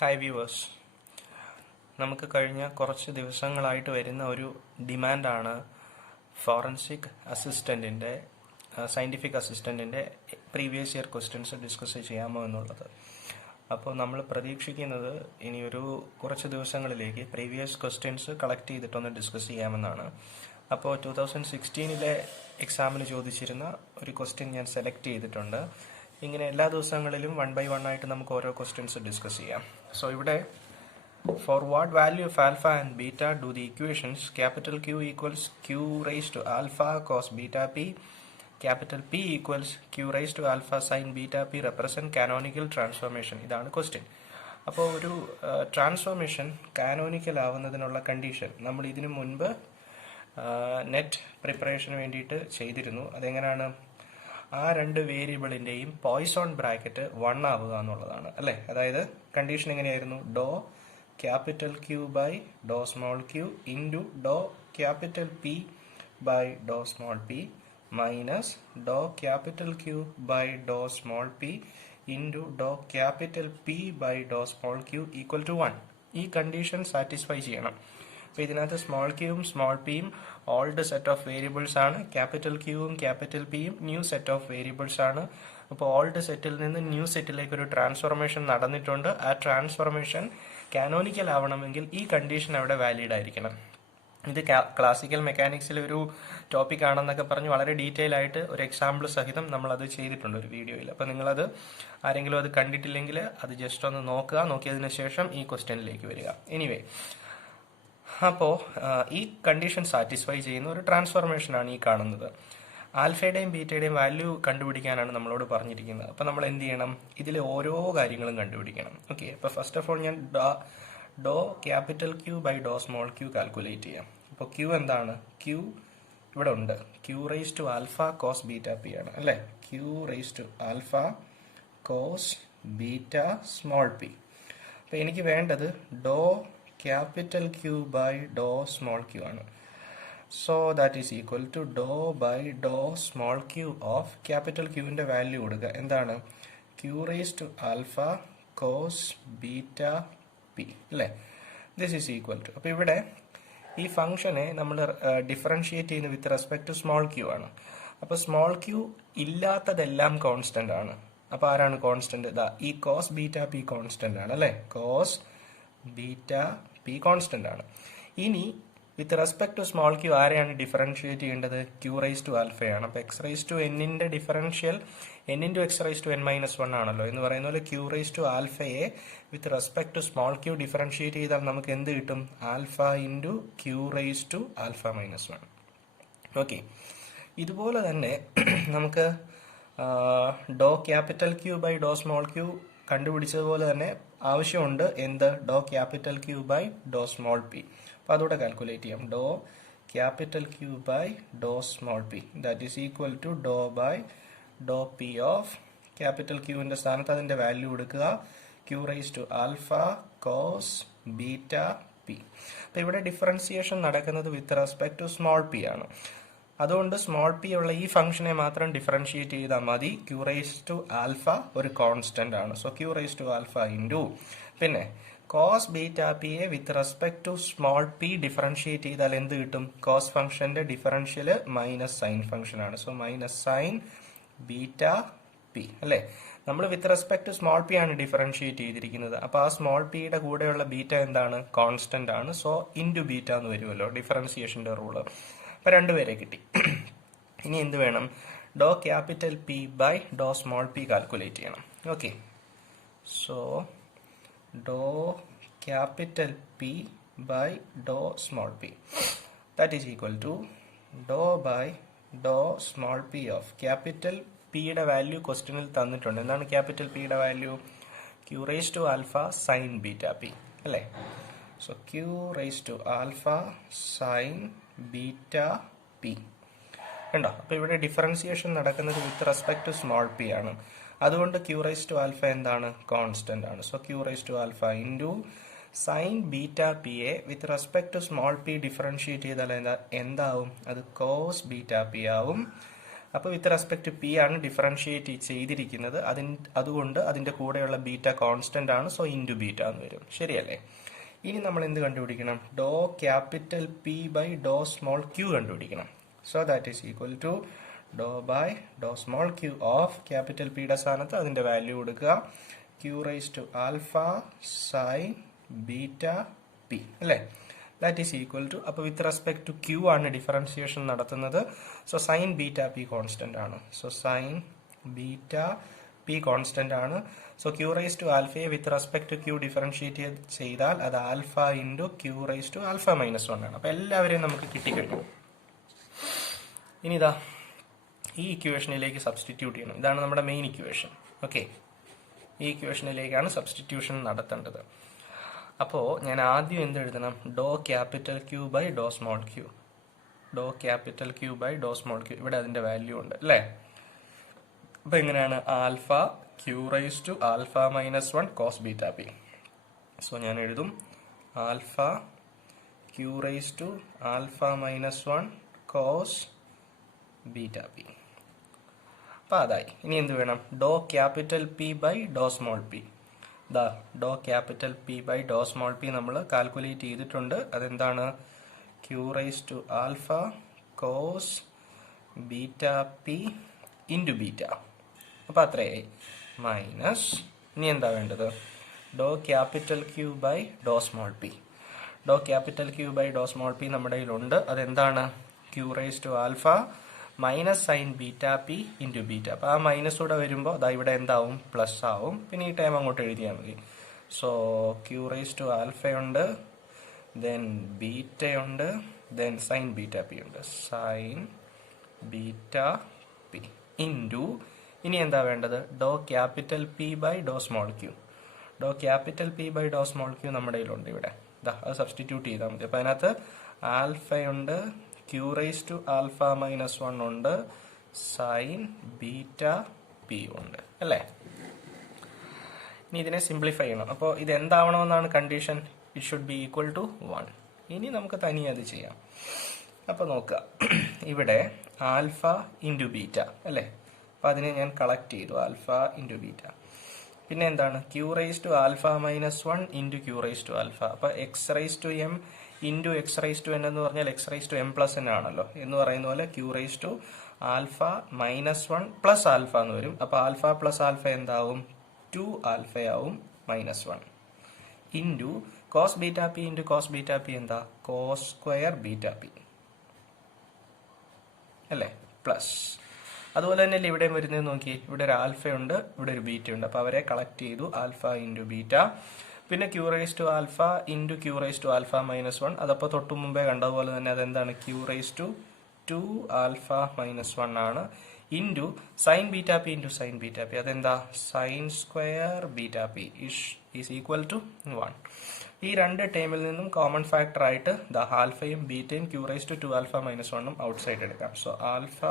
Hi viewers, നമുക്ക് കഴിഞ്ഞ കുറച്ച് ദിവസങ്ങളായിട്ട് വരുന്ന ഒരു ഡിമാൻഡാണ് ഫോറൻസിക് അസിസ്റ്റൻറ്റിൻ്റെ സയൻറ്റിഫിക് അസിസ്റ്റൻറ്റിൻ്റെ പ്രീവിയസ് ഇയർ ക്വസ്റ്റ്യൻസ് ഡിസ്കസ് ചെയ്യാമോ എന്നുള്ളത്. അപ്പോൾ നമ്മൾ പ്രതീക്ഷിക്കുന്നത് ഇനിയൊരു കുറച്ച് ദിവസങ്ങളിലേക്ക് പ്രീവിയസ് ക്വസ്റ്റ്യൻസ് കളക്ട് ചെയ്തിട്ടൊന്ന് ഡിസ്കസ് ചെയ്യാമെന്നാണ്. അപ്പോൾ 2016 എക്സാമിന് ചോദിച്ചിരുന്ന ഒരു ക്വസ്റ്റ്യൻ ഞാൻ സെലക്ട് ചെയ്തിട്ടുണ്ട്. ഇങ്ങനെ എല്ലാ ദിവസങ്ങളിലും 1 by 1 ആയിട്ട് നമുക്ക് ഓരോ ക്വസ്റ്റ്യൻസ് ഡിസ്കസ് ചെയ്യാം. സോ ഇവിടെ for what value of alpha and beta do the equations capital Q equals Q raised to alpha cos beta P, capital P equals Q raised to alpha sin beta P represent canonical transformation? ഇതാണ് question. അപ്പോൾ ഒരു transformation canonical ആവുന്നതിനുള്ള condition നമ്മൾ ഇതിനു മുൻപ് net പ്രിപ്പറേഷന് വേണ്ടിയിട്ട് ചെയ്തിരുന്നു. അതെങ്ങനെയാണ്? ആ രണ്ട് വേരിയബിളിൻ്റെയും പോയ്സോൺ ബ്രാക്കറ്റ് 1 ആവുക എന്നുള്ളതാണ് അല്ലേ. അതായത് കണ്ടീഷൻ എങ്ങനെയായിരുന്നു? Doh capital Q by Dr small Q into doh capital P by Dr small P minus doh capital Q by Dr small P into doh capital P by Dr small Q equal to 1. ഈ condition satisfy ചെയ്യണം. അപ്പോൾ ഇതിനകത്ത് small ക്യൂവും small പിയും old set of variables ആണ്. Capital ക്യൂവും capital പിയും new set of variables ആണ്. അപ്പോൾ ഓൾഡ് സെറ്റിൽ നിന്ന് ന്യൂ സെറ്റിലേക്ക് ഒരു ട്രാൻസ്ഫോർമേഷൻ നടന്നിട്ടുണ്ട്. ആ ട്രാൻസ്ഫോർമേഷൻ കാനോനിക്കൽ ആവണമെങ്കിൽ ഈ കണ്ടീഷൻ അവിടെ വാലിഡ് ആയിരിക്കണം. ഇത് ക്ലാസിക്കൽ മെക്കാനിക്സിലെ ഒരു ടോപ്പിക് ആണെന്നൊക്കെ പറഞ്ഞ് വളരെ ഡീറ്റെയിൽ ആയിട്ട് ഒരു എക്സാമ്പിൾ സഹിതം നമ്മളത് ചെയ്തിട്ടുണ്ട് ഒരു വീഡിയോയിൽ. അപ്പോൾ നിങ്ങളത് ആരെങ്കിലും അത് കണ്ടിട്ടില്ലെങ്കിൽ അത് ജസ്റ്റ് ഒന്ന് നോക്കുക. നോക്കിയതിന് ശേഷം ഈ ക്വസ്റ്റ്യനിലേക്ക് വരിക. എനിവേ, അപ്പോൾ ഈ കണ്ടീഷൻ സാറ്റിസ്ഫൈ ചെയ്യുന്ന ഒരു ട്രാൻസ്ഫോർമേഷനാണ് ഈ കാണുന്നത്. ആൽഫയുടെയും ബീറ്റയുടെയും വാല്യൂ കണ്ടുപിടിക്കാനാണ് നമ്മളോട് പറഞ്ഞിരിക്കുന്നത്. അപ്പോൾ നമ്മൾ എന്ത് ചെയ്യണം? ഇതിലെ ഓരോ കാര്യങ്ങളും കണ്ടുപിടിക്കണം. ഓക്കെ, അപ്പോൾ ഫസ്റ്റ് ഓഫ് ഓൾ ഞാൻ doh capital Q by Dr small Q calculate ചെയ്യാം. അപ്പോൾ ക്യൂ എന്താണ്? ക്യൂ ഇവിടെ ഉണ്ട്. Q raise to alpha cos beta P ആണ് അല്ലേ. Q raise to alpha cos beta small P. അപ്പോൾ എനിക്ക് വേണ്ടത് ഡോ capital Q by Dr small Q ആണ്. So that is equal to Dr by Dr small Q of capital ക്യൂവിൻ്റെ value കൊടുക്കുക. എന്താണ്? Q raise to alpha cos beta P അല്ലേ. This is equal to, അപ്പോൾ ഇവിടെ ഈ ഫംഗ്ഷനെ നമ്മൾ ഡിഫറൻഷിയേറ്റ് ചെയ്യുന്നത് with respect to small Q ആണ്. അപ്പോൾ സ്മോൾ ക്യൂ ഇല്ലാത്തതെല്ലാം കോൺസ്റ്റന്റ് ആണ്. അപ്പോൾ ആരാണ് കോൺസ്റ്റന്റ്? ഇതാ ഈ കോസ് ബീറ്റ പി കോൺസ്റ്റന്റ് ആണ് അല്ലേ. കോസ് ബീറ്റ പി കോൺസ്റ്റന്റ് ആണ്. ഇനി with respect to small Q ആരെയാണ് ഡിഫറൻഷിയേറ്റ് ചെയ്യേണ്ടത്? ക്യൂ റൈസ് ടു ആൽഫയാണ്. അപ്പോൾ എക്സ് റൈസ് ടു എന്നിന്റെ differential N into X raise to n-1 ആണല്ലോ. എന്ന് പറയുന്ന പോലെ ക്യൂ റൈസ് ടു ആൽഫയെ with respect to small Q differentiate ചെയ്താൽ നമുക്ക് എന്ത് കിട്ടും? Alpha into Q raise to alpha -1. Okay, ഇതുപോലെ തന്നെ നമുക്ക് doe capital Q by Dr small Q കണ്ടുപിടിച്ചതുപോലെ തന്നെ ആവശ്യമുണ്ട്. എന്ത്? Doe capital Q by Dr small P. അപ്പോൾ അതോടെ കാൽക്കുലേറ്റ് ചെയ്യാം. Doe capital Q by Dr small P that is equal to Dr by doe P of capital ക്യൂവിൻ്റെ സ്ഥാനത്ത് അതിൻ്റെ വാല്യൂ കൊടുക്കുക. Q raise to alpha cos beta P. അപ്പോൾ ഇവിടെ differentiation നടക്കുന്നത് with respect to small P ആണ്. അതുകൊണ്ട് small P ഉള്ള ഈ ഫംഗ്ഷനെ മാത്രം ഡിഫറൻഷിയേറ്റ് ചെയ്താൽ മതി. ക്യൂ റൈസ് ടു ആൽഫ ഒരു കോൺസ്റ്റന്റ് ആണ്. So Q raise to alpha into പിന്നെ കോസ് ബീറ്റ പിയെ with respect to small P differentiate ചെയ്താൽ എന്ത് കിട്ടും? കോസ് ഫംഗ്ഷന്റെ ഡിഫറൻഷ്യൽ മൈനസ് സൈൻ ഫംഗ്ഷൻ ആണ്. So minus sine beta P അല്ലേ. നമ്മൾ with respect to small P ആണ് ഡിഫറൻഷിയേറ്റ് ചെയ്തിരിക്കുന്നത്. അപ്പോൾ ആ സ്മോൾ പിയുടെ കൂടെയുള്ള ബീറ്റ എന്താണ്? കോൺസ്റ്റന്റ് ആണ്. സോ ഇൻറ്റു ബീറ്റ എന്ന് വരുമല്ലോ ഡിഫറൻസിയേഷന്റെ റൂള്. അപ്പോൾ രണ്ടുപേരെ കിട്ടി. ഇനി എന്ത് വേണം? Doe capital P by Dr small P calculate ചെയ്യണം. Okay, so doe capital P by Dr small P that is equal to Dr by Dr small P of capital പിയുടെ വാല്യൂ ക്വസ്റ്റ്യനിൽ തന്നിട്ടുണ്ട്. എന്താണ് ക്യാപിറ്റൽ പിയുടെ value? Q raise to alpha sine beta P അല്ലേ. So Q raise to alpha sine beta P ഉണ്ടോ. അപ്പോൾ ഇവിടെ differentiation നടക്കുന്നത് with respect to small P ആണ്. അതുകൊണ്ട് ക്യൂ റൈസ് ടു ആൽഫ എന്താണ്? കോൺസ്റ്റന്റ് ആണ്. So Q raise to alpha into sine beta പിയെ with respect to small P differentiate ചെയ്താൽ എന്താവും? അത് കോസ് ബീറ്റ പി ആവും. അപ്പോൾ വിത്ത് റെസ്പെക്ട് പി ആണ് ഡിഫറൻഷിയേറ്റ് ചെയ്തിരിക്കുന്നത്. അതുകൊണ്ട് അതിന്റെ കൂടെയുള്ള ബീറ്റ കോൺസ്റ്റന്റ് ആണ്. സോ ഇൻറ്റു ബീറ്റ എന്ന് വരും. ശരിയല്ലേ? ഇനി നമ്മൾ എന്ത് കണ്ടുപിടിക്കണം? Doe capital P by Dr small Q കണ്ടുപിടിക്കണം. So that is equal to Dr by Dr small Q of capital പിയുടെ സ്ഥാനത്ത് അതിന്റെ വാല്യൂ കൊടുക്കുക, Q raise to alpha sine beta P അല്ലേ? ദാറ്റ് ഈസ് ഈക്വൽ ടു, അപ്പോൾ with respect to Q ആണ് differentiation നടത്തുന്നത്. So sine beta P constant ആണ്. So sine beta P constant ആണ്. സോ ക്യൂ റൈസ് ടു ആൽഫയെ with respect to Q differentiate ചെയ്താൽ അത് alpha into Q raise to alpha minus 1 ആണ്. അപ്പോൾ എല്ലാവരെയും നമുക്ക് കിട്ടിക്കഴിഞ്ഞു. ഇനി ഇതാ ഈ ഇക്വേഷനിലേക്ക് സബ്സ്റ്റിറ്റ്യൂട്ട് ചെയ്യണം. ഇതാണ് നമ്മുടെ മെയിൻ ഇക്വേഷൻ. ഓക്കെ, ഈ ഇക്വേഷനിലേക്കാണ് സബ്സ്റ്റിറ്റ്യൂഷൻ നടത്തേണ്ടത്. അപ്പോൾ ഞാൻ ആദ്യം എന്ത് എഴുതണം? Doe capital Q by Dr small Q. Doe capital Q by Dr small Q, ഇവിടെ അതിന്റെ വാല്യൂ ഉണ്ട് അല്ലേ? അപ്പൊ എങ്ങനെയാണ്? Alpha Q raise to alpha minus 1 cos beta P. So ഞാൻ എഴുതും alpha Q raise to alpha minus 1 cos beta P. അപ്പൊ അതായി. ഇനി എന്ത് വേണം? Doe capital P by Dr small P. Doe capital P by Dr small P നമ്മൾ calculate ചെയ്തിട്ടുണ്ട്. അതെന്താണ്? Q raise to alpha cos beta P into beta. അപ്പൊ അത്രയായി. മൈനസ് ഇനി എന്താ വേണ്ടത്? ഡോ capital Q by Dr small P. Doe capital Q by Dr small P നമ്മുടെ കയ്യിലുണ്ട്. അതെന്താണ്? Q raise to alpha minus sine beta P into beta. അപ്പോൾ ആ മൈനസ് കൂടെ വരുമ്പോൾ അതാ ഇവിടെ എന്താവും? പ്ലസ് ആവും. പിന്നെ ഈ ടൈം അങ്ങോട്ട് എഴുതിയാൽ മതി. സോ ക്യൂ റൈസ് ടു ആൽഫയുണ്ട്, ദെൻ ബീറ്റയുണ്ട്, ദെൻ സൈൻ ബീറ്റ പി ഉണ്ട്. സൈൻ ബീറ്റ പി ഇൻറ്റു ഇനി എന്താ വേണ്ടത്? ഡോ capital P by Dr small Q. Doe capital P by Dr small Q നമ്മുടെ കയ്യിലുണ്ട് ഇവിടെ. അത് സബ്സ്റ്റിറ്റ്യൂട്ട് ചെയ്താൽ മതി. അപ്പോൾ അതിനകത്ത് ആൽഫയുണ്ട്, Q raise to alpha minus 1 ഉണ്ട്, സൈൻ ബീറ്റ പി ഉണ്ട് അല്ലേ? ഇനി ഇതിനെ സിംപ്ലിഫൈ ചെയ്യണം. അപ്പോൾ ഇത് എന്താവണമെന്നാണ് condition? It should be equal to 1. ഇനി നമുക്ക് തനിയെ അത് ചെയ്യാം. അപ്പോൾ നോക്കുക, ഇവിടെ ആൽഫ ഇൻറ്റു ബീറ്റ അല്ലേ? അപ്പോൾ അതിനെ ഞാൻ കളക്ട് ചെയ്തു, ആൽഫ ഇൻറ്റു ബീറ്റ. പിന്നെ എന്താണ്? Q raise to alpha minus 1 into Q raise to alpha. അപ്പോൾ X raise to M into X raise to N എന്ന് പറഞ്ഞാൽ X raise to M plus N ആണല്ലോ. എന്ന് പറയുന്ന പോലെ Q raise to alpha minus 1 plus alpha എന്ന് വരും. അപ്പോൾ ആൽഫ പ്ലസ് ആൽഫ എന്താവും? 2 ആൽഫയാവും minus 1 into cos beta P into cos beta P എന്താ? കോസ് സ്ക്വയർ ബീറ്റ പി അല്ലേ? പ്ലസ് അതുപോലെ തന്നെയല്ലേ ഇവിടെ വരുന്നത്? നോക്കി, ഇവിടെ ഒരു ആൽഫയുണ്ട്, ഇവിടെ ഒരു ബീറ്റ ഉണ്ട്. അപ്പോൾ അവരെ കളക്ട് ചെയ്തു, ആൽഫ ഇൻറ്റു ബീറ്റ. പിന്നെ Q raise to alpha into Q raise to alpha minus 1. അതപ്പോൾ തൊട്ട് മുമ്പേ കണ്ടതുപോലെ തന്നെ അതെന്താണ്? Q raise to 2 alpha minus 1 ആണ്. Into sine beta P into sine beta P. അതെന്താ? Sine square beta P is equal to 1. ഈ രണ്ട് ടേമിൽ നിന്നും കോമൺ ഫാക്ടർ ആയിട്ട് ആൽഫയും ബീറ്റയും Q raise to 2 alpha minus 1 outside എടുക്കാം. So alpha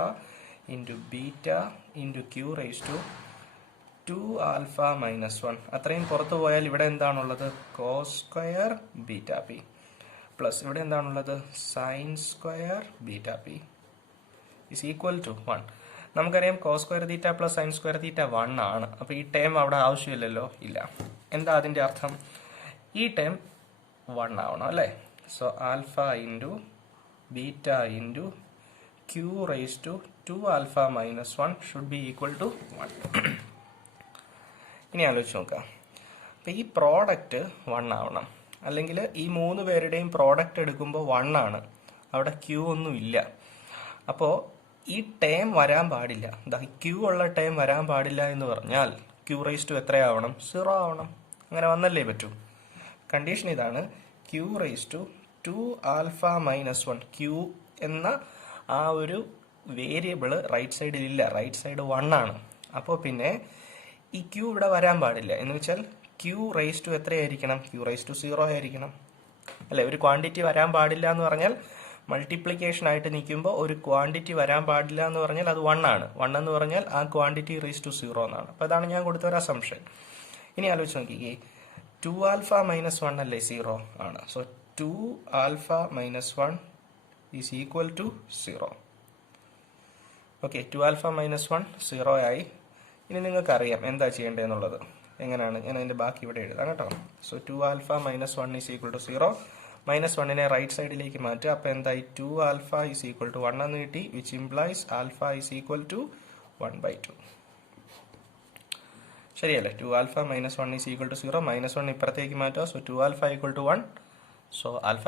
into beta into Q raise to 2 alpha minus 1. അത്രയും പുറത്തു പോയാൽ ഇവിടെ എന്താണുള്ളത്? Cos square beta P plus ഇവിടെ എന്താണുള്ളത്? Sine square beta P is equal to 1. നമുക്കറിയാം cos square theta plus sine square theta 1 ആണ്. അപ്പോൾ ഈ ടേം അവിടെ ആവശ്യമില്ലല്ലോ? ഇല്ല. എന്താ അതിന്റെ അർത്ഥം? ഈ ടേം 1 ആവണം അല്ലേ? So alpha into beta into Q raise to 2 alpha minus 1 should be equal to 1. ഇനി ആലോചിച്ച് നോക്കാം. അപ്പം ഈ പ്രോഡക്റ്റ് 1 ആവണം. അല്ലെങ്കിൽ ഈ 3 പേരുടെയും പ്രോഡക്റ്റ് എടുക്കുമ്പോൾ 1 ആണ്, അവിടെ ക്യൂ ഒന്നും ഇല്ല. അപ്പോൾ ഈ ടേം വരാൻ പാടില്ല. ക്യൂ ഉള്ള ടേം വരാൻ പാടില്ല എന്ന് പറഞ്ഞാൽ ക്യൂ റൈസ് ടു എത്രയാവണം? 0 ആവണം. അങ്ങനെ വന്നല്ലേ പറ്റൂ. കണ്ടീഷൻ ഇതാണ്, Q raise to 2 alpha minus 1. Q എന്ന ആ ഒരു വേരിയബിള് റൈറ്റ് സൈഡിൽ ഇല്ല, റൈറ്റ് സൈഡ് 1 ആണ്. അപ്പോൾ പിന്നെ ഈ ക്യൂ ഇവിടെ വരാൻ പാടില്ല. എന്ന് വെച്ചാൽ ക്യൂ റൈസ് ടു എത്രയായിരിക്കണം? ക്യൂ റൈസ് ടു 0 ആയിരിക്കണം അല്ലെ? ഒരു ക്വാണ്ടിറ്റി വരാൻ പാടില്ല എന്ന് പറഞ്ഞാൽ മൾട്ടിപ്ലിക്കേഷൻ ആയിട്ട് നിൽക്കുമ്പോൾ ഒരു ക്വാണ്ടിറ്റി വരാൻ പാടില്ല എന്ന് പറഞ്ഞാൽ അത് 1 ആണ്. 1 എന്ന് പറഞ്ഞാൽ ആ ക്വാണ്ടിറ്റി റൈസ് ടു 0 എന്നാണ്. അപ്പോൾ അതാണ് ഞാൻ കൊടുത്ത ഒരു അസംഷൻ. ഇനി ആലോചിച്ച് നോക്കിക്കേ, 2 ആൽഫ മൈനസ് 1 അല്ലേ 0 ആണ്. So 2 alpha minus 1 is equal to 0. Okay, 2α - 1 0 ആയി. ഇനി നിങ്ങൾക്കറിയാം എന്താ ചെയ്യേണ്ടതെന്നുള്ളത്. എങ്ങനെയാണ് ഞാൻ അതിൻ്റെ ബാക്കി ഇവിടെ എഴുതാം കേട്ടോ. സോ 2α - 1 = 0. -1നെ റൈറ്റ് സൈഡിലേക്ക് മാറ്റുക. അപ്പോൾ എന്തായി? 2α = 1 എന്ന് കിട്ടി, വിച്ച് ഇംപ്ലൈസ് α = 1/2. ശരിയല്ലേ? 2α - 1 = 0. -1 ഇപ്പുറത്തേക്ക് മാറ്റുക. സോ 2α = 1. സോ α =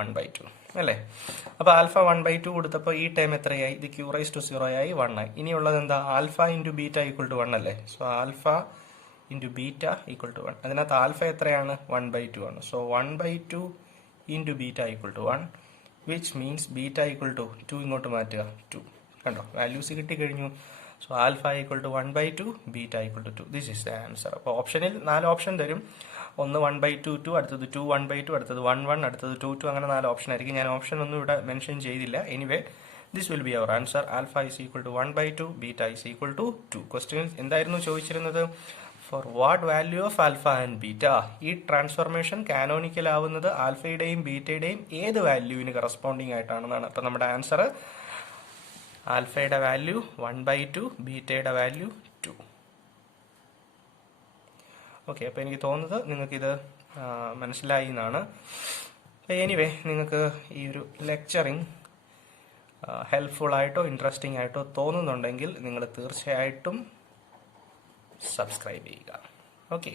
1/2 അല്ലേ? അപ്പോൾ α 1/2 കൊടുത്തപ്പോൾ ഈ ടൈം എത്രയായി? ഇത് q⁻0 ആയി, 1 ആയി. ഇനിയുള്ളത് എന്താ? α × β = 1 അല്ലേ? സോ α × β = 1. അതിനകത്ത് α എത്രയാണ്? 1/2 ആണ്. So 1/2 × β = 1, which means β = 2. ഇങ്ങോട്ട് മാറ്റുക, 2. കണ്ടോ, വാല്യൂസ് കിട്ടിക്കഴിഞ്ഞു. So α = 1/2, β = 2. This is the answer. അപ്പോൾ ഓപ്ഷനിൽ 4 ഓപ്ഷൻ തരും. ഒന്ന് 1/2 2, അടുത്തത് 2 1/2, അടുത്തത് 1 1, അടുത്തത് 2 2, അങ്ങനെ 4 ഓപ്ഷൻ ആയിരിക്കും. ഞാൻ ഓപ്ഷൻ ഒന്നും ഇവിടെ മെൻഷൻ ചെയ്തില്ല. Anyway this will be our answer. α = 1/2, β = 2. Question എന്തായിരുന്നു ചോദിച്ചിരുന്നത്? For what value of alpha and beta? ഈ ട്രാൻസ്ഫോർമേഷൻ കാനോനിക്കൽ ആവുന്നത് ആൽഫയുടെയും ബീറ്റയുടെയും ഏത് വാല്യൂവിന് കറസ്പോണ്ടിങ് ആയിട്ടാണെന്നാണ്. അപ്പം നമ്മുടെ ആൻസർ ആൽഫയുടെ വാല്യൂ 1/2, ബീറ്റയുടെ വാല്യൂ 2. ഓക്കെ, അപ്പോൾ എനിക്ക് തോന്നുന്നത് നിങ്ങൾക്കിത് മനസ്സിലായി എന്നാണ്. എനിവേ, നിങ്ങൾക്ക് ഈ ഒരു ലെക്ചറിങ് ഹെൽപ്ഫുൾ ആയിട്ടോ ഇൻട്രസ്റ്റിംഗ് ആയിട്ടോ തോന്നുന്നുണ്ടെങ്കിൽ നിങ്ങൾ തീർച്ചയായിട്ടും സബ്സ്ക്രൈബ് ചെയ്യുക. ഓക്കെ.